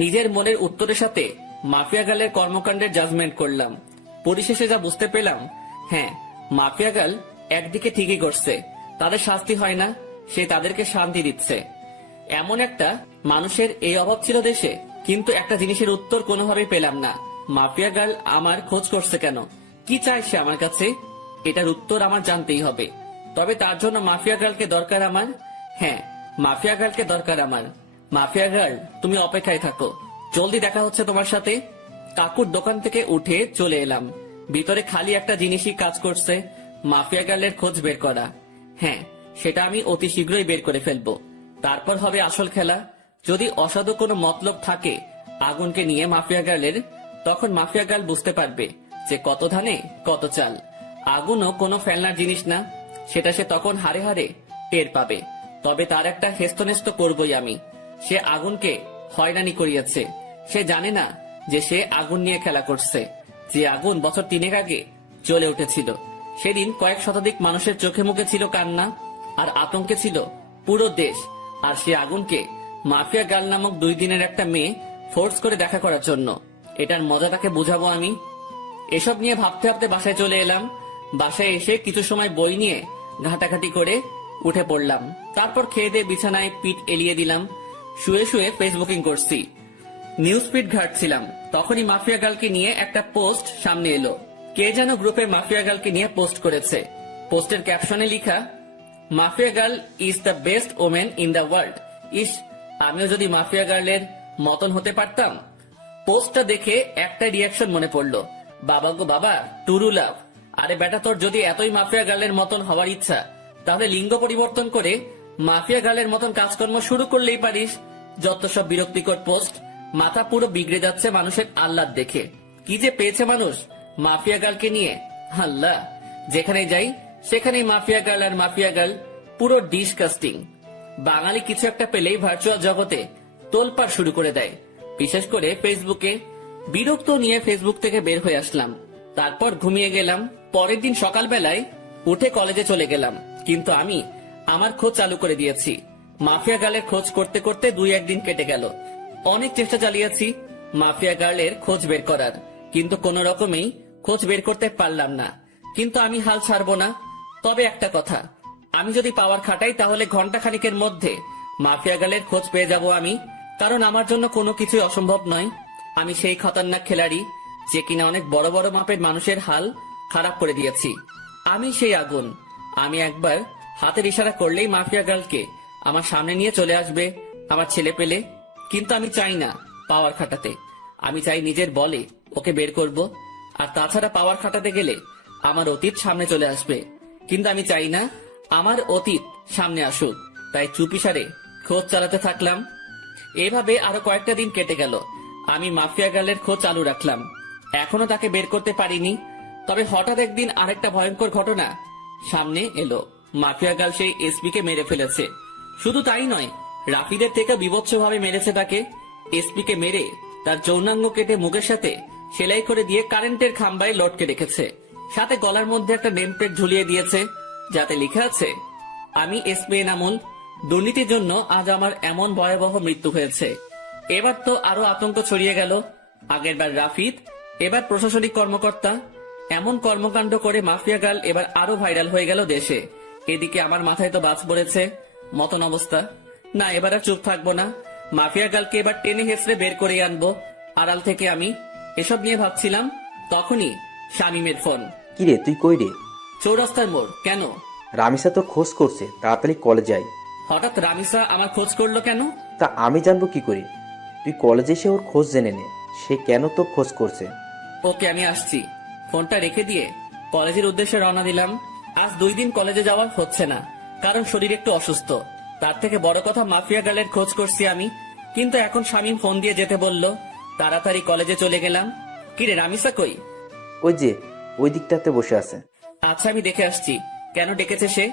নিজের মনের উত্তরের সাথে মাফিয়া গার্লের কর্মকাণ্ডের জাজমেন্ট করলাম। পরিশেষে যা বুঝতে পেলাম, হ্যাঁ, মাফিয়া গার্ল একদিকে ঠিকই করছে, তাদের শাস্তি হয় না, সে তাদেরকে শান্তি দিচ্ছে। এমন একটা মানুষের এই অভাব ছিল দেশে, কিন্তু একটা জিনিসের উত্তর কোনোভাবেই পেলাম না। মাফিয়া গার্ল আমার খোঁজ করছে কেন, কি চায় সে আমার কাছে, এটার উত্তর আমার জানতেই হবে। তবে তার জন্য মাফিয়া গার্লকে দরকার আমার। হ্যাঁ, মাফিয়া গার্লকে দরকার আমার। মাফিয়া গার্ল, তুমি অপেক্ষায় থাকো, জলদি দেখা হচ্ছে তোমার সাথে। কাকুর দোকান থেকে উঠে চলে এলাম। ভিতরে খালি একটা জিনিসই কাজ করছে, মাফিয়া গার্লের খোঁজ বের করা। হ্যাঁ, সেটা আমি অতি শীঘ্রই বের করে ফেলবো। তারপর হবে আসল খেলা। যদি অসাধু কোনো মতলব থাকে আগুনকে নিয়ে মাফিয়া গার্লের, তখন মাফিয়া গার্ল বুঝতে পারবে যে কত ধানে কত চাল। আগুনও কোনো ফেলনার জিনিস না, সেটা সে তখন হারে হারে টের পাবে। তবে তার একটা হেস্তনেস্ত করবই আমি। সে আগুনকে হয়রানি করিয়েছে, সে জানে না যে সে আগুন নিয়ে খেলা করছে। যে আগুন বছর 3 আগে জ্বলে উঠেছিল, সেদিন কয়েক শতাধিক মানুষের চোখে মুখে ছিল কান্না, আর আতঙ্কে ছিল পুরো দেশ। আর সে আগুনকে মাফিয়া গার্ল নামক 2 দিনের একটা মেয়ে ফোর্স করে দেখা করার জন্য। এটার মজা তাকে বুঝাবো আমি। এসব নিয়ে ভাবতে ভাবতে বাসায় চলে এলাম। বাসায় এসে কিছু সময় বই নিয়ে ঘাটাঘাটি করে উঠে পড়লাম। তারপর খেয়ে দিয়ে বিছানায় পিঠ এলিয়ে দিলাম। শুয়ে শুয়ে ফেসবুকিং করছি, নিউজ ফিড ঘাটছিলাম। তখনই মাফিয়া গার্লকে নিয়ে একটা পোস্ট সামনে এলো। কে যেন গ্রুপে মাফিয়া গার্লকে নিয়ে পোস্ট করেছে। পোস্টের ক্যাপশনে লিখা, mafia girl is the best women in the world. ইস, আমিও যদি মাফিয়া গার্লের মতন হতে পারতাম। পোস্টটা দেখে একটা রিয়াকশন মনে পড়লো, বাবা গো বাবা, টুরু লাভ। আরে বেটা, তোর যদি এতই মাফিয়া গার্লের মতন হওয়ার ইচ্ছা, তাহলে লিঙ্গ পরিবর্তন করে মাফিয়া গার্লের মতন কাজকর্ম শুরু করলেই পারিস। যত সব বিরক্তিকর পোস্ট, মাথা পুরো বিগড়ে যাচ্ছে মানুষের আহ্লাদ দেখে। কি যে পেয়েছে মানুষ মাফিয়া গার্লকে নিয়ে, আল্লাহ। যেখানে যাই সেখানেই মাফিয়া গার্ল আর মাফিয়া গার্ল, পুরো ডিসকাস্টিং। বাঙালি কিছু একটা পেলেই ভার্চুয়াল জগতে তোলপাড় শুরু করে দেয়, বিশেষ করে ফেসবুকে। বিরক্ত নিয়ে ফেসবুক থেকে বের হয়ে আসলাম। তারপর ঘুমিয়ে গেলাম। পরের দিন সকালবেলায় উঠে কলেজে চলে গেলাম, কিন্তু আমি আমার খোঁজ চালু করে দিয়েছি। মাফিয়া গার্লের খোঁজ করতে করতে 2-1 দিন কেটে গেল। অনেক চেষ্টা চালিয়েছি মাফিয়া গার্লের খোঁজ বের করার, কিন্তু কোন রকমেই খোঁজ বের করতে পারলাম না। কিন্তু আমি হাল ছাড়বো না। তবে একটা কথা, আমি যদি পাওয়ার খাটাই তাহলে ঘন্টা খানিকের মধ্যে মাফিয়া গার্লের খোঁজ পেয়ে যাব আমি। কারণ আমার জন্য কোনো কিছুই অসম্ভব নয়। আমি সেই খতরনাক খেলাড়ি যে কিনা অনেক বড় বড় মাপের মানুষের হাল খারাপ করে দিয়েছি। আমি সেই আগুন। আমি একবার হাতের ইশারা করলেই মাফিয়া গার্লকে আমার সামনে নিয়ে চলে আসবে আমার ছেলে পেলে। কিন্তু আমি চাই না পাওয়ার খাটাতে, আমি চাই নিজের বলে ওকে বের করব। আর তাছাড়া পাওয়ার খাটাতে গেলে আমার অতীত সামনে চলে আসবে, কিন্তু আমি চাই না আমার অতীত সামনে আসুক। তাই চুপিসারে খোঁজ চালাতে থাকলাম। এভাবে আরো কয়েকটা দিন কেটে গেল। আমি মাফিয়া গার্লের খোঁজ চালু রাখলাম। এখনো তাকে বের করতে পারিনি। তবে হঠাৎ একদিন আরেকটা ভয়ঙ্কর ঘটনা সামনে এলো। মাফিয়া গার্ল সেই এসপি কে মেরে ফেলেছে। শুধু তাই নয়, রাফিদের থেকে বিভৎসভাবে মেরেছে তাকে। এসপি কে মেরে তার যৌনাঙ্গ কেটে মুখের সাথে সেলাই করে দিয়ে কারেন্টের খাম্বায় লটকে রেখেছে। সাথে গলার মধ্যে একটা নেম প্লেট ঝুলিয়ে দিয়েছে, যাতে লেখা আছে, আমি এসপি এনামুল, দুর্নীতির জন্য আজ আমার এমন ভয়াবহ মৃত্যু হয়েছে। এবার তো আরো আতঙ্ক ছড়িয়ে গেল। আগেরবার রাফিদ, এবার প্রশাসনিক কর্মকর্তা। এমন কর্মকাণ্ড করে মাফিয়া গার্ল এবার আরো ভাইরাল হয়ে গেল দেশে। এদিকে আমার মাথায় তো বাজ পড়েছে মতন অবস্থা। না, এবার আর চুপ থাকবো না। মাফিয়া গার্লকে এবার টেনে হেসড়ে বের করে আনবো আড়াল থেকে আমি। এসব নিয়ে ভাবছিলাম, তখনই শামীমের ফোন। কিরে, তুই কই রে? চৌরাস্তার মোড়। কেন? রামিসা তোর খোঁজ করছে, তাড়াতাড়ি কলেজে যাই। হঠাৎ রামিসা আমার খোঁজ করলো কেন? তা আমি জানবো কি করে? তুই কলেজে এসে ওর খোঁজ জেনে নে, সে কেন তোর খোঁজ করছে। ওকে, আমি আসছি। ফোনটা রেখে দিয়ে কলেজের উদ্দেশ্যে রওনা দিলাম। আজ 2 দিন কলেজে যাওয়া হচ্ছে না, কারণ শরীর একটু অসুস্থ। তার থেকে বড় কথা, মাফিয়া গার্লের খোঁজ করছি আমি। কিন্তু এখন শামীম ফোন দিয়ে যেতে বলল। তাড়াতাড়ি কলেজে চলে গেলাম। কিরে, রামিসা কই? ওই যে ওই দিকটাতে বসে আছে। আচ্ছা, আমি দেখে আসছি কেন ডেকেছে সে।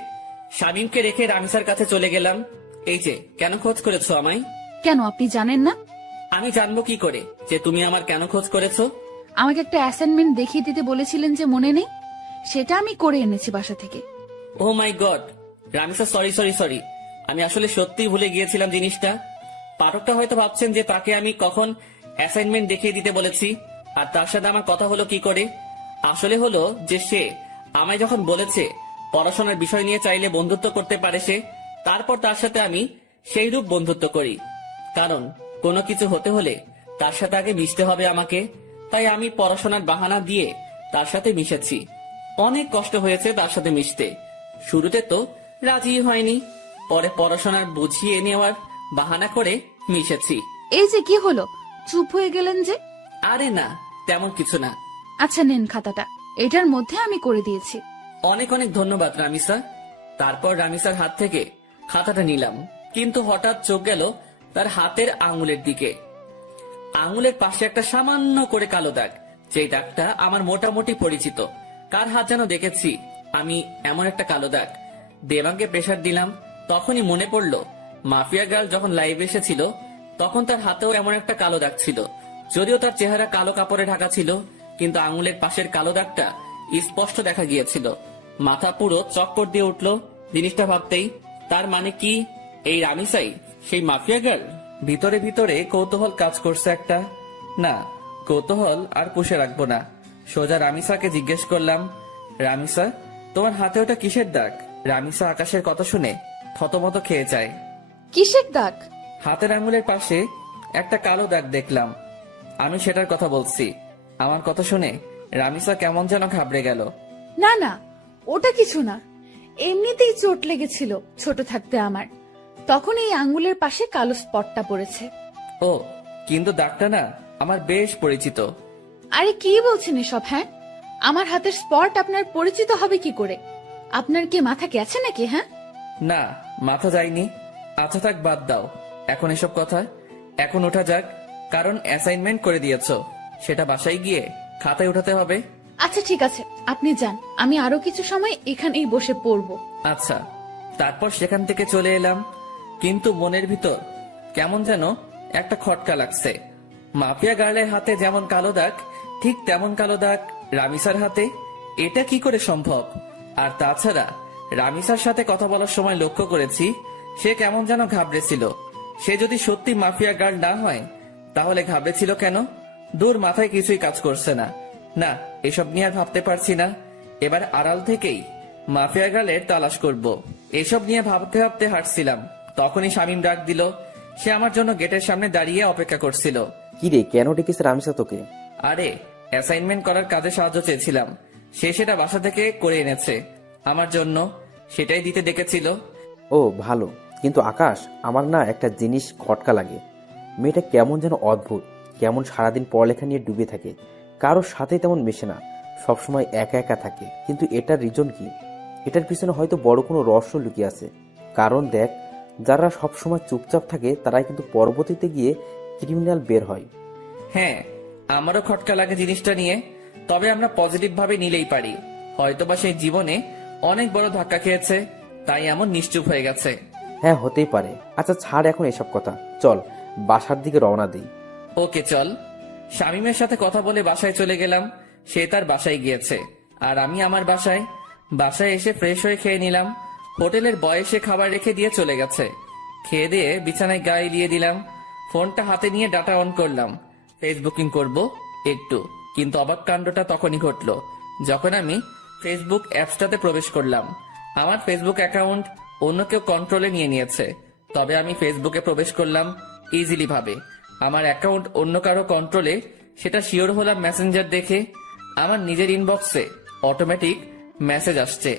শামীমকে রেখে রামিসার কাছে চলে গেলাম। এই যে, কেন খোঁজ করেছো আমায়? কেন, আপনি জানেন না? আমি জানবো কি করে যে তুমি আমার কেন খোঁজ করেছো? আমাকে একটা অ্যাসাইনমেন্ট দেখিয়ে দিতে বলেছিলেন যে, মনে নেই? সেটা আমি করে এনেছি বাসা থেকে। Oh my god, Ramisa, sorry sorry sorry. আমি আসলে সত্যিই ভুলে গিয়েছিলাম জিনিসটা। পাঠকটা হয়তো ভাবছেন যে তাকে আমি কখন অ্যাসাইনমেন্ট দেখিয়ে দিতে বলেছি আর তার সাথে আমার কথা হলো কি করে। আসলে হলো যে সে আমায় যখন বলেছে পড়াশোনার বিষয় নিয়ে চাইলে বন্ধুত্ব করতে পারে সে, তারপর তার সাথে আমি সেই রূপ বন্ধুত্ব করি। কারণ কোনো কিছু হতে হলে তার সাথে আগে মিশতে হবে আমাকে, তাই আমি পড়াশোনার বাহানা দিয়ে তার সাথে মিশেছি। অনেক কষ্ট হয়েছে তার সাথে মিশতে। শুরুতে তো রাজি হয়নি, পরে পড়াশোনার বুঝিয়ে নেওয়ার বাহানা করে মিশেছি। এই যে কি হলো, চুপ হয়ে গেলেন যে? আরে না, তেমন কিছু না। আচ্ছা নেন খাতাটা, এটার মধ্যে আমি করে দিয়েছি। অনেক অনেক ধন্যবাদ রামিসা। তারপর রামিসার হাত থেকে খাতাটা নিলাম, কিন্তু হঠাৎ চোখ গেল তার হাতের আঙুলের দিকে। আঙুলের পাশে একটা সামান্য করে কালো দাগ, যেই দাগটা আমার মোটামুটি পরিচিত। কার হাত যেন দেখেছি আমি এমন একটা কালো দাগ। দেবাঙ্গে প্রেসার দিলাম, তখনই মনে পড়লো মাফিয়া গার্ল যখন লাইভে এসেছিল তখন তার হাতেও এমন একটা কালো দাগ ছিল। যদিও তার চেহারা কালো কাপড়ে ঢাকা ছিল, কিন্তু আঙুলের পাশের কালো দাগটা স্পষ্ট দেখা গিয়েছিল। মাথা পুরো চক্কর দিয়ে উঠলো জিনিসটা ভাবতেই। তার মানে কি এই রামিসাই সেই মাফিয়া গার্ল? ভিতরে ভিতরে কৌতূহল কাজ করছে একটা। না, কৌতূহল আর পুষে রাখবো না, সোজা রামিসাকে জিজ্ঞেস করলাম, রামিসা তোমার হাতে ওটা কিসের দাগ? রামিসা আকাশের কথা শুনে থতমত খেয়ে যায়। কিসের দাগ? হাতের আঙুলের পাশে একটা কালো দাগ দেখলাম। আমি সেটার কথা বলছি। আমার কথা শুনে রামিসা কেমন যেন ঘাবড়ে গেল। না না, ওটা কিছু না, এমনিতেই চোট লেগেছিল ছোট থাকতে আমার, তখন এই আঙ্গুলের পাশে কালো স্পটটা পড়েছে। ও, কিন্তু দাগটা না আমার বেশ পরিচিত। আরে কি বলছেন এসব? হ্যাঁ, আমার হাতের স্পট আপনার পরিচিত হবে কি করে? আপনার কি মাথা গেছে নাকি? হ্যাঁ না, মাথা যায়নি। আচ্ছা থাক, বাদ দাও এখন এসব কথা। এখন ওঠা যাক, কারণ অ্যাসাইনমেন্ট করে দিয়েছো, সেটা বাসায় গিয়ে খাতায় উঠাতে হবে। আচ্ছা ঠিক আছে, আপনি যান, আমি আরো কিছু সময় এখানেই বসে পড়বো। আচ্ছা। তারপর সেখান থেকে চলে এলাম, কিন্তু মনের ভিতর কেমন যেন একটা খটকা লাগছে। মাফিয়া গার্লের হাতে যেমন কালো দাগ, ঠিক তেমন কালো দাগ রামিসার হাতে। এটা কি করে সম্ভব? আর তাছাড়া রামিসার সাথে কথা বলার সময় লক্ষ্য করেছি সে কেমন যেন ঘাবড়েছিল। সে যদি সত্যি মাফিয়া গার্ল না হয় তাহলে ঘাবড়েছিল কেন? দূর, মাথায় কিছুই কাজ করছে না। না, এসব নিয়ে আর ভাবতে পারছি না। এবার আড়াল থেকেই মাফিয়া গার্লের তালাশ করব। এসব নিয়ে ভাবতে ভাবতে হাঁটছিলাম, তখনই শামীম ডাক দিল। সে আমার জন্য গেটের সামনে দাঁড়িয়ে অপেক্ষা করছিল। কি রে, কেন ডেকেছে রামিসা তোকে? আরে, অ্যাসাইনমেন্ট করার কাজে সাহায্য চেয়েছিলাম, সে সেটা বাসা থেকে করে এনেছে আমার জন্য, সেটাই দিতে ডেকেছিল। ও ভালো, কিন্তু আকাশ, আমার না একটা জিনিস খটকা লাগে। মেয়েটা কেমন যেন অদ্ভুত, কেমন সারাদিন পড়ালেখা নিয়ে ডুবে থাকে, কারোর সাথে তেমন মেশে না, সবসময় একা একা থাকে। কিন্তু এটার রিজন কি? এটার পিছনে হয়তো বড় কোনো রহস্য লুকিয়ে আছে। কারণ দেখ, যারা সবসময় চুপচাপ থাকে তারাই কিন্তু পরবর্তীতে গিয়ে ক্রিমিনাল বের হয়। হ্যাঁ, আমারও খটকা লাগে জিনিসটা নিয়ে, তবে আমরা পজিটিভ ভাবে নিলেই পারি। হয়তোবা সেই জীবনে অনেক বড় ধাক্কা খেয়েছে, তাই এমন নিশ্চুপ হয়ে গেছে। হ্যাঁ, হতেই পারে। আচ্ছা ছাড় এখন এসব কথা, চল বাসার দিকে রওনা দিই। ওকে চল। শামীমের সাথে কথা বলে বাসায় চলে গেলাম। সে তার বাসায় গিয়েছে আর আমি আমার বাসায়। বাসায় এসে ফ্রেশ হয়ে খেয়ে নিলাম। হোটেলের বয় এসে খাবার রেখে দিয়ে চলে গেছে। খেয়ে দিয়ে বিছানায় গায়ে দিয়ে দিলাম। ফোনটা হাতে নিয়ে ডাটা অন করলাম, ফেসবুকিং করব একটু। কিন্তু অবাক কাণ্ডটা তখনই ঘটলো যখন আমি ফেসবুক অ্যাপসটাতে প্রবেশ করলাম। আমার ফেসবুক অ্যাকাউন্ট অন্য কেউ কন্ট্রোলে নিয়ে নিয়েছে, তবে আমি ফেসবুকে প্রবেশ করলাম ইজিলি ভাবে। আমার অ্যাকাউন্ট অন্য কারো কন্ট্রোলে, সেটা শিওর হলাম মেসেঞ্জার দেখে। আমার নিজের ইনবক্সে অটোমেটিক মেসেজ আসছে।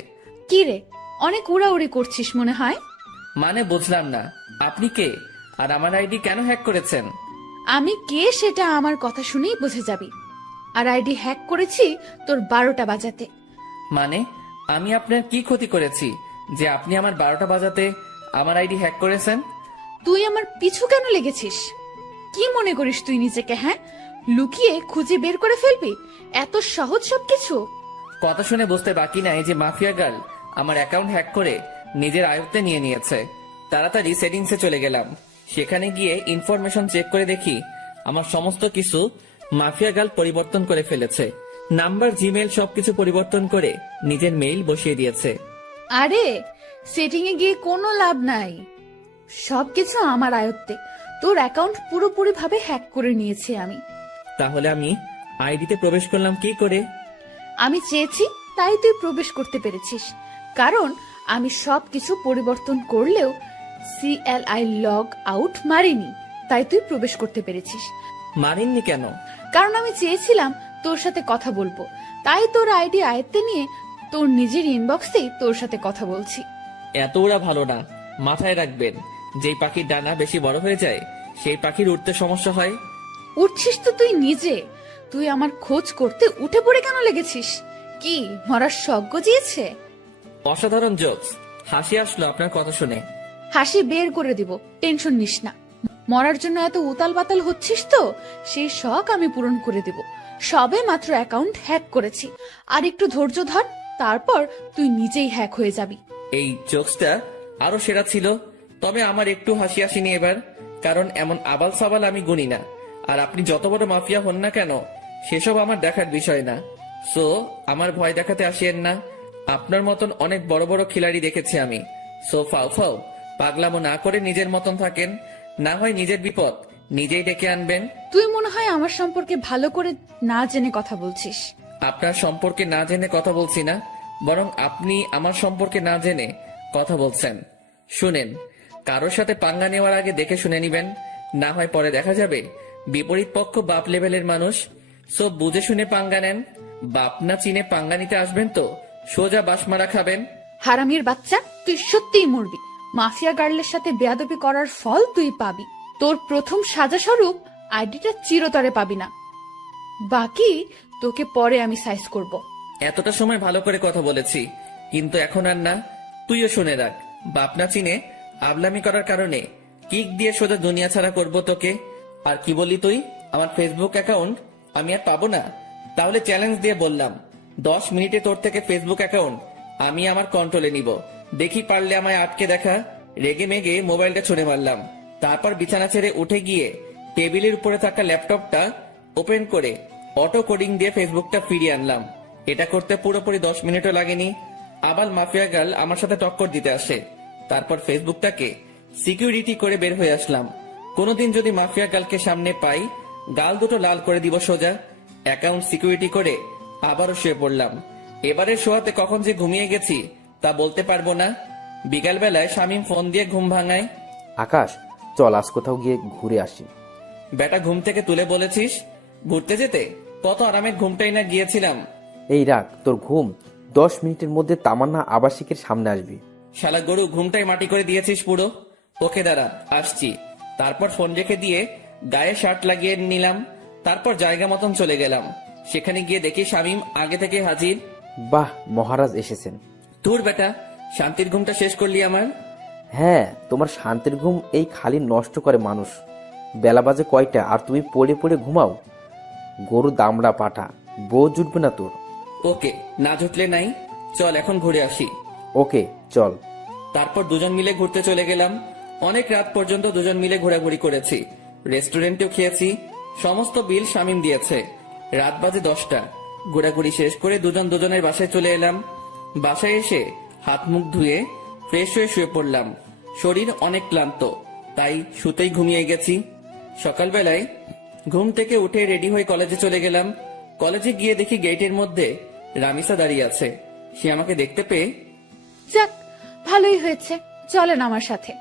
কি রে, অনেক উড়াউড়ি করছিস মনে হয়। মানে বুঝলাম না, আপনি কে আর আমার আইডি কেন হ্যাক করেছেন? আমি কে সেটা আমার কথা শুনেই বুঝে যাবি। আর আইডি হ্যাক করেছি তোর 12টা বাজাতে। মানে আমি আপনার কি ক্ষতি করেছি যে আপনি আমার 12টা বাজাতে আমার আইডি হ্যাক করেছেন? তুই আমার পিছু কেন লেগেছিস? কি মনে করিস তুই নিজেকে? হ্যাঁ, লুকিয়ে খুঁজে বের করে ফেলবি? এত সহজ সবকিছু? কথা শুনে বুঝতে বাকি নাই যে মাফিয়া গার্ল আমার অ্যাকাউন্ট হ্যাক করে নিজের আয়ত্তে নিয়ে নিয়েছে। তাড়াতাড়ি সেটিংসে চলে গেলাম। সেখানে গিয়ে ইনফরমেশন চেক করে দেখি আমার সমস্ত কিছু মাফিয়া গার্ল পরিবর্তন করে ফেলেছে। নাম্বার, জিমেল সবকিছু পরিবর্তন করে নিজের মেইল বসিয়ে দিয়েছে। আরে সেটিং এ গিয়ে কোনো লাভ নাই, সবকিছু আমার আয়ত্তে। তোর অ্যাকাউন্ট পুরোপুরি ভাবে হ্যাক করে নিয়েছি আমি। তাহলে আমি আইডিতে প্রবেশ করলাম কি করে? আমি চেয়েছি তাই তুই প্রবেশ করতে পেরেছিস, কারণ আমি সবকিছু পরিবর্তন করলেও CLI লগ আউট মারিনি, তাই তুই প্রবেশ করতে পেরেছিস। মারেননি কেন? কারণ আমি চেয়েছিলাম তোর সাথে কথা বলবো, তাই তোর আইডি আয়ত্তে নিয়ে তোর নিজের ইনবক্সেই তোর সাথে কথা বলছি। এত ওরা ভালো না, মাথায় রাখবেন, যেই পাখির ডানা বেশি বড় হয়ে যায় সেই পাখির উঠতে সমস্যা হয়। উঠছিস তো তুই নিজে, তুই আমার খোঁজ করতে উঠে পড়ে কেন লেগেছিস? কি মরার শখ গজিয়েছে? অসাধারণ জোকস, হাসি আসলো আপনার কথা শুনে। হাসি বের করে দিব, টেনশন নিস না। মরার জন্য এত উতাল বাতাল হচ্ছিস তো, সেই শখ আমি পূরণ করে দেব। সবে মাত্র অ্যাকাউন্ট হ্যাক করেছি, আর একটু ধৈর্য ধর, তারপর তুই নিজেই হ্যাক হয়ে যাবি। এই জোকসটা আরো সেরা ছিল, তবে আমার একটু হাসি আসেনি এবার, কারণ এমন আবাল সাবাল আমি গুনি না। আর আপনি যত বড় মাফিয়া হন না কেন, সেসব আমার দেখার বিষয় না। সো আমার ভয় দেখাতে আসিয়েন না। আপনার মতন অনেক বড় বড় খিলাড়ি দেখেছি আমি। সো ফাও ফাও পাগলামো না করে নিজের মতন থাকেন, না হয় নিজের বিপদ নিজেই ডেকে আনবেন। তুই মনে হয় আমার সম্পর্কে ভালো করে না জেনে কথা বলছিস। আপনার সম্পর্কে না জেনে কথা বলছি না, বরং আপনি আমার সম্পর্কে না জেনে কথা বলছেন। শুনেন, কারোর সাথে পাঙ্গা নেওয়ার আগে দেখে শুনে নিবেন, না হয় পরে দেখা যাবে বিপরীত পক্ষ বাপ লেভেলের মানুষ। সব বুঝে শুনে পাঙ্গা নেন। বাপ না চিনে পাঙ্গা নিতে আসবেন তো সোজা বাসমারা খাবেন। হারামির বাচ্চা, তুই সত্যিই মরবি। মাফিয়া গার্লের সাথে বেয়াদবি করার ফল তুই পাবি। তোর প্রথম সাজা স্বরূপ আইডিটা চিরতরে পাবি না, বাকি তোকে পরে আমি সাইজ করব। এতটা সময় ভালো করে কথা বলেছি, কিন্তু এখন আর না। তুইও শুনে রাখ, বাপ না চিনে আবলামি করার কারণে কিক দিয়ে সোজা দুনিয়া ছাড়া করব তোকে। আর কি বলি তুই, আমার ফেসবুক অ্যাকাউন্ট আমি আর পাবো না? তাহলে চ্যালেঞ্জ দিয়ে বললাম, 10 মিনিটে তোর থেকে ফেসবুক অ্যাকাউন্ট আমি আমার কন্ট্রোলে নিব। দেখি পারলে আমায় আটকে দেখা। রেগে মেগে মোবাইলটা ছুঁড়ে মারলাম। তারপর বিছানা ছেড়ে উঠে গিয়ে টেবিলের উপরে থাকা ল্যাপটপটা ওপেন করে অটো কোডিং দিয়ে ফেসবুকটা ফিরিয়ে আনলাম। এটা করতে পুরোপুরি 10 মিনিটও লাগেনি। আবার মাফিয়া গার্ল আমার সাথে টক্কর দিতে আসে। তারপর ফেসবুকটাকে সিকিউরিটি করে বের হয়ে আসলাম। কোনোদিন যদি মাফিয়া গার্লকে সামনে পাই, গাল দুটো লাল করে দিব সোজা। অ্যাকাউন্ট সিকিউরিটি করে আবারও শুয়ে পড়লাম। এবারে শোয়াতে কখন যে ঘুমিয়ে গেছি তা বলতে পারবো না। বিকাল বেলায় শামীম ফোন দিয়ে ঘুম ভাঙায়। আকাশ, চল আজ কোথাও গিয়ে ঘুরে আসি। বেটা ঘুম থেকে তুলে বলেছিস ঘুরতে যেতে? কত আরামের ঘুমটাই না গিয়েছিলাম। এই রাখ তোর ঘুম, 10 মিনিটের মধ্যে তামান্না আবাসিকের সামনে আসবি। শালা গরু, ঘুমটাই মাটি করে দিয়েছিস পুরো। ওকে দাঁড়া, আসছি। তারপর ফোন রেখে দিয়ে গায়ে শার্ট লাগিয়ে নিলাম। তারপর জায়গা মতন চলে গেলাম। সেখানে গিয়ে দেখি শামীম আগে থেকে হাজির। বাহ, মহারাজ এসেছেন। তোর বেটা, শান্তির ঘুমটা শেষ করলি আমার। হ্যাঁ, তোমার শান্তির ঘুম এই খালি নষ্ট করে মানুষ। বেলা বাজে কয়টা আর তুমি পড়ে পড়ে ঘুমাও? গরু দামড়া পাঠা, বউ জুটবে না তোর। ওকে, না জুটলে নাই, চল এখন ঘুরে আসি। ওকে চল। তারপর দুজন মিলে ঘুরতে চলে গেলাম। অনেক রাত পর্যন্ত দুজন মিলে ঘোরাঘুরি করেছি। রেস্টুরেন্টেও খেয়েছি। সমস্ত বিল শামীম দিয়েছে। রাত বাজে 10টা। ঘোরাঘুরি শেষ করে দুজন দুজনের বাসায় চলে এলাম। বাসায় এসে হাত মুখ ধুয়ে ফ্রেশ হয়ে শুয়ে পড়লাম। শরীর অনেক ক্লান্ত, তাই শুতেই ঘুমিয়ে গেছি। সকালবেলায় ঘুম থেকে উঠে রেডি হয়ে কলেজে চলে গেলাম। কলেজে গিয়ে দেখি গেটের মধ্যে রামিসা দাঁড়িয়ে আছে। সে আমাকে দেখতে পেয়ে, যাক, ভালোই হয়েছে, চলেন আমার সাথে,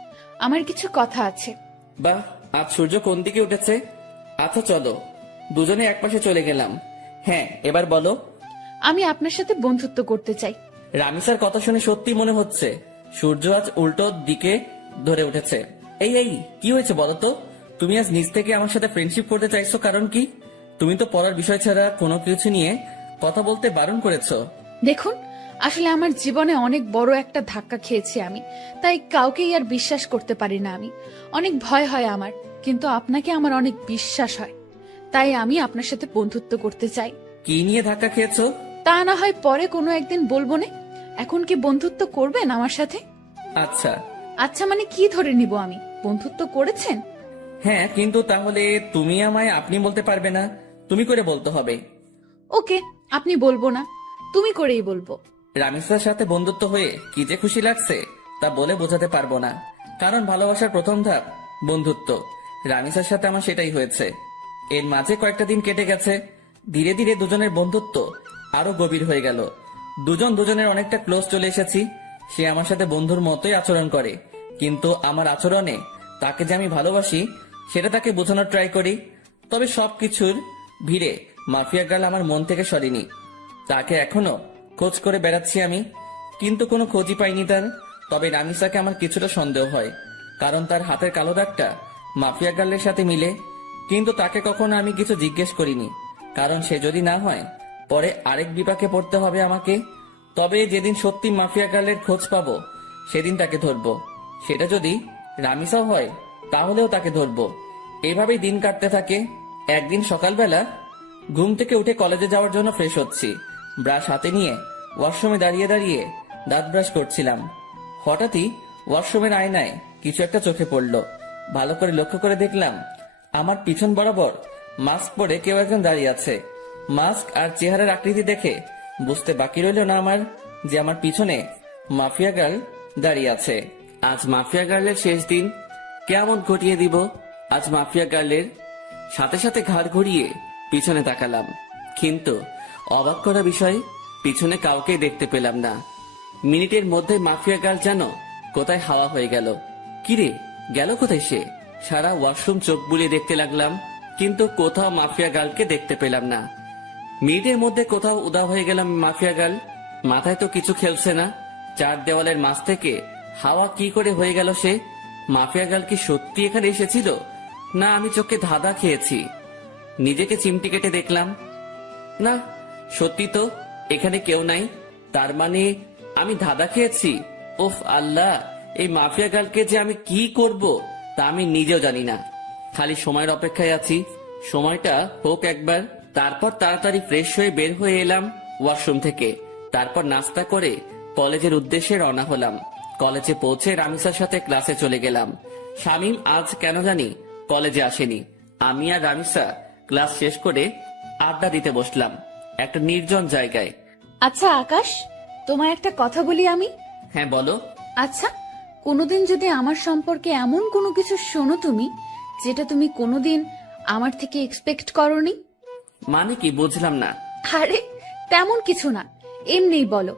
আমার কিছু কথা আছে। বাহ, আজ সূর্য কোন দিকে উঠেছে। আচ্ছা চলো। দুজনে একপাশে চলে গেলাম। হ্যাঁ, এবার বলো। আমি আপনার সাথে বন্ধুত্ব করতে চাই। রামিসার কথা শুনে সত্যি মনে হচ্ছে সূর্য আজ উল্টো দিকে ধরে উঠেছে। এই এই কি হয়েছে বলো তো? তুমি আজ নিজ থেকে আমার সাথে ফ্রেন্ডশিপ করতে চাইছো, কারণ কি? তুমি তো পড়ার বিষয় ছাড়া কোনো কিছু নিয়ে কথা বলতে বারণ করেছো। দেখুন, আসলে আমার জীবনে অনেক বড় একটা ধাক্কা খেয়েছি আমি, তাই কাউকেই আর বিশ্বাস করতে পারি না আমি। অনেক ভয় হয় আমার, কিন্তু আপনাকে আমার অনেক বিশ্বাস হয়, তাই আমি আপনার সাথে বন্ধুত্ব করতে চাই। কি নিয়ে ধাক্কা খেয়েছো? তা না হয় পরে কোনো একদিন বলবো না। এখন কি বন্ধুত্ব করবেন আমার সাথে? আচ্ছা। আচ্ছা মানে কি ধরে নিব আমি? বন্ধুত্ব করেছেন? হ্যাঁ, কিন্তু তাহলে তুমি আমায় আপনি বলতে পারবে না, তুমি করে বলতে হবে। ওকে, আপনি বলবো না, তুমি করেই বলবো। রামিসার সাথে বন্ধুত্ব হয়ে কি যে খুশি লাগছে তা বলে বোঝাতে পারবো না, কারণ ভালোবাসার প্রথম ধাপ বন্ধুত্ব। রামিসার সাথে আমার সেটাই হয়েছে। এর মাঝে কয়েকটা দিন কেটে গেছে। ধীরে ধীরে দুজনের বন্ধুত্ব আরো গভীর হয়ে গেল। দুজন দুজনের অনেকটা ক্লোজ চলে এসেছি। সে আমার সাথে বন্ধুর মতোই আচরণ করে, কিন্তু আমার আচরণে তাকে যে আমি ভালোবাসি সেটা তাকে বোঝানোর ট্রাই করি। তবে সবকিছুর ভিড়ে মাফিয়া গার্ল আমার মন থেকে সরেনি। তাকে এখনো খোঁজ করে বেড়াচ্ছি আমি, কিন্তু কোনো খোঁজই পাইনি তার। তবে রামিসাকে আমার কিছুটা সন্দেহ হয়, কারণ তার হাতের কালো দাগটা মাফিয়া গার্লের সাথে মিলে। কিন্তু তাকে কখনো আমি কিছু জিজ্ঞেস করিনি, কারণ সে যদি না হয় পরে আরেক বিপাকে পড়তে হবে আমাকে। তবে যেদিন সত্যি মাফিয়া গার্লের খোঁজ পাবো সেদিন তাকে ধরবো। সেটা যদি রামিসাও হয় তাহলেও তাকে ধরবো। এভাবেই দিন কাটতে থাকে। একদিন সকালবেলা ঘুম থেকে উঠে কলেজে যাওয়ার জন্য ফ্রেশ হচ্ছি। ব্রাশ হাতে নিয়ে ওয়াশরুমে দাঁড়িয়ে দাঁড়িয়ে দাঁত ব্রাশ করছিলাম। হঠাৎই ওয়াশরুমের আয়নায় কিছু একটা চোখে পড়লো। ভালো করে লক্ষ্য করে দেখলাম আমার পিছন বরাবর মাস্ক পরে কেউ একজন দাঁড়িয়ে আছে। মাস্ক আর চেহারার আকৃতি দেখে বুঝতে বাকি রইল না আমার যে আমার পিছনে মাফিয়া গার্ল দাঁড়িয়ে আছে। আজ মাফিয়া গার্লের শেষ দিন, কেমন ঘটিয়ে দিব আজ মাফিয়া গার্লের। সাথে সাথে ঘাড় ঘুরিয়ে পিছনে তাকালাম, কিন্তু অবাক করা বিষয়, পিছনে কাউকে দেখতে পেলাম না। মিনিটের মধ্যে মাফিয়া গার্ল যেন কোথায় হাওয়া হয়ে গেল। কিরে, গেল কোথায় সে? সারা ওয়াশরুম চোখ বুলিয়ে দেখতে লাগলাম, কিন্তু কোথাও মাফিয়া গার্লকে দেখতে পেলাম না। মিনিটের মধ্যে কোথাও উদা হয়ে গেলাম মাফিয়া গার্ল। মাথায় তো কিছু খেলছে না। চার দেওয়ালের মাঝ থেকে হাওয়া কি করে হয়ে গেল সে? মাফিয়া গার্ল কি সত্যি এখানে এসেছিল, না আমি চোখে ধাঁধা খেয়েছি? নিজেকে চিমটি কেটে দেখলাম, না সত্যি তো এখানে কেউ নাই। তার মানে আমি ধাঁধা খেয়েছি। ওফ আল্লাহ, এই মাফিয়া গার্লকে যে আমি কি করব তা আমি নিজেও জানি না। খালি সময়ের অপেক্ষায় আছি, সময়টা হোক একবার। তারপর তাড়াতাড়ি ফ্রেশ হয়ে বের হয়ে এলাম ওয়াশরুম থেকে। তারপর নাস্তা করে কলেজের উদ্দেশ্যে রওনা হলাম। কলেজে পৌঁছে রামিসার সাথে ক্লাসে চলে গেলাম। শামীম আজ কেন জানি কলেজে আসেনি। আমি আর রামিসা ক্লাস শেষ করে আড্ডা দিতে বসলাম একটা নির্জন জায়গায়। আচ্ছা আকাশ, তোমার একটা কথা বলি আমি। হ্যাঁ বলো। আচ্ছা, কোনোদিন যদি আমার সম্পর্কে এমন কোনো কিছু শোনো তুমি, যেটা তুমি কোনোদিন আমার থেকে এক্সপেক্ট করনি। মানে কি, বুঝলাম না। আরে তেমন কিছু না, এমনিই বলো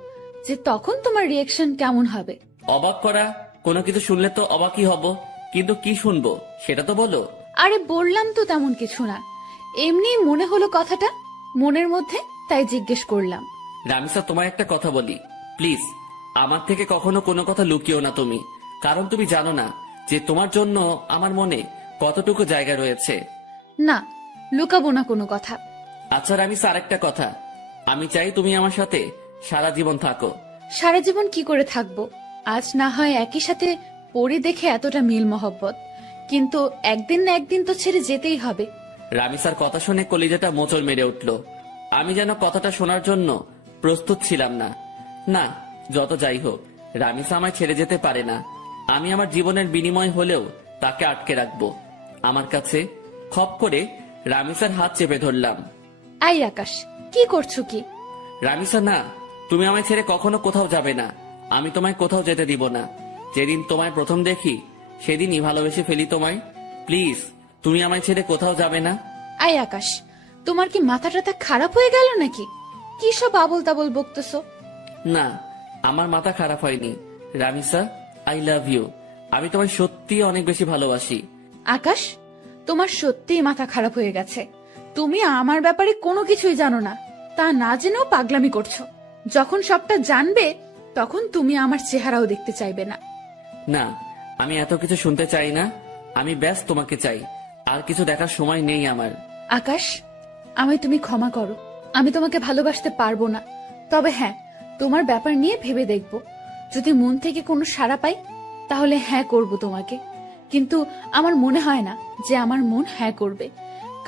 যে তখন তোমার রিয়েকশন কেমন হবে। অবাক করা কোনো কিছু শুনলে তো অবাকই হব, কিন্তু কি শুনবো সেটা তো বলো। আরে বললাম তো তেমন কিছু না, এমনি মনে হলো কথাটা মনের মধ্যে, তাই জিজ্ঞেস করলাম। রামিসা, তোমার একটা কথা বলি প্লিজ, আমার থেকে কখনো কোনো কথা লুকিও না তুমি, কারণ তুমি জানো না যে তোমার জন্য আমার মনে কতটুকু জায়গা রয়েছে। না, লুকাবো না কোনো কথা। আচ্ছা রামিসা, আরেকটা কথা, আমি চাই তুমি আমার সাথে সারা জীবন থাকো। সারা জীবন কি করে থাকবো? আজ না হয় একই সাথে পড়ি দেখে এতটা মিল মহব্বত, কিন্তু একদিন না একদিন তো ছেড়ে যেতেই হবে। রামিসার কথা শুনে কলিজাটা মোচড় মেরে উঠল। আমি যেন কথাটা শোনার জন্য প্রস্তুত ছিলাম না। না, যত যাই হোক, রামিসা আমায় ছেড়ে যেতে পারে না। আমি আমার জীবনের বিনিময় হলেও তাকে আটকে রাখবো আমার কাছে। খপ করে রামিসার হাত চেপে ধরলাম। আই আকাশ, কি করছো কি? রামিসা, না, তুমি আমায় ছেড়ে কখনো কোথাও যাবে না। আমি তোমায় কোথাও যেতে দিব না। যেদিন তোমায় প্রথম দেখি সেদিনই ভালোবেসে ফেলি তোমায়। প্লিজ, তুমি আমায় ছেড়ে কোথাও যাবে না। আই আকাশ, তোমার কি মাথা টাথা খারাপ হয়ে গেল নাকি? কি সব আবল তাবল বকতেছো? না, আমার মাথা খারাপ হয়নি রামিসা। I love you. আমি তোমায় সত্যি অনেক বেশি ভালোবাসি। আকাশ, তোমার সত্যিই মাথা খারাপ হয়ে গেছে। তুমি আমার ব্যাপারে কোনো কিছুই জানো না, তা না জেনেও পাগলামি করছো। যখন সবটা জানবে তখন তুমি আমার চেহারাও দেখতে চাইবে না। না, আমি এত কিছু শুনতে চাই না। আমি ব্যাস তোমাকে চাই, আর কিছু দেখার সময় নেই আমার। আকাশ, আমায় তুমি ক্ষমা করো, আমি তোমাকে ভালোবাসতে পারবো না। তবে হ্যাঁ, তোমার ব্যাপার নিয়ে ভেবে দেখব। যদি মন থেকে কোনো সাড়া পাই তাহলে হ্যাঁ করব তোমাকে, কিন্তু আমার মনে হয় না যে আমার মন হ্যাঁ করবে,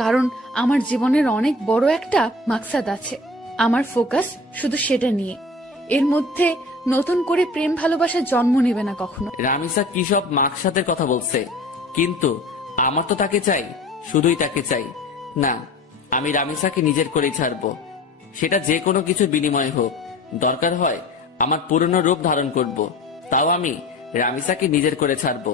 কারণ আমার জীবনের অনেক বড় একটা মাকসাদ আছে। আমার ফোকাস শুধু সেটা নিয়ে। এর মধ্যে নতুন করে প্রেম ভালোবাসা জন্ম নেবে না কখনো। রামিসা কি সব মাকসাদের কথা বলছে, কিন্তু আমার তো তাকে চাই, শুধুই তাকে চাই। না, আমি রামিসাকে নিজের করেই ছাড়বো, সেটা যে কোনো কিছুর বিনিময়ে হোক। দরকার হয় আমার পুরনো রূপ ধারণ করব, তাও আমি রামিসাকে নিজের করে ছাড়বো।